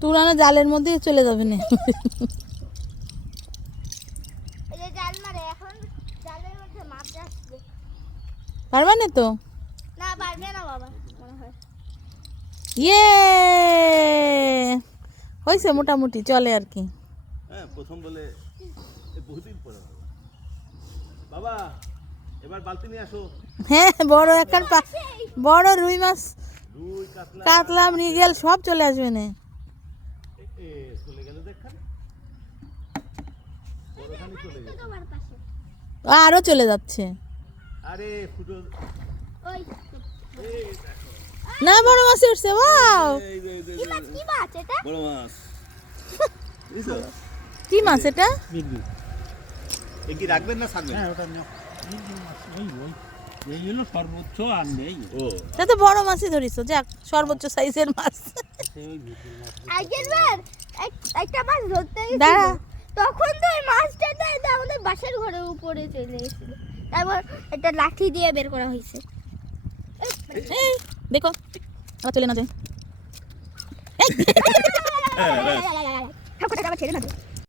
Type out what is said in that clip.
তুরানো জালের মধ্যে চলে যাবে না। পারবে না তো? না পারবে না বাবা মনে হয়। ইয়ে হয়েছে মোটামুটি চলে আর কি। হ্যাঁ প্রথম বলে বহুদিন পরে বাবা এবার বালতি নিয়ে আসো। হ্যাঁ বড় এখন বড় রুই মাছ রুই কাতলা কাতলা মৃগেল সব চলে আসবে না। চলে গেল দেখখানে বড়খানি চলে গেল। তোমার পাশে আরো চলে যাচ্ছে। আরে ফুটো ওই এই দেখো না বড় মাছ উঠছে। ওয়াও এই যে, এই যে, কি মাছ এটা? বড় মাছ বুঝছো? কি মাছ এটা? এ কি রাখবেন না ছাড়বেন? হ্যাঁ ওটা নাও। এই হলো সর্বোচ্চ আর নেই। ও এটা তো বড় মাছই ধরিস, যাক সর্বোচ্চ সাইজের মাছ। আগের বার একটা মাছ ধরতে দাঁড়া। গেছিল, তখন তো ওই মাছটা আমাদের বাসার ঘরের উপরে চলে এসেছিল। তারপর একটা লাঠি দিয়ে বের করা হয়েছে। এই দেখো আবার চলে না যায়। ছেড়ে না দে।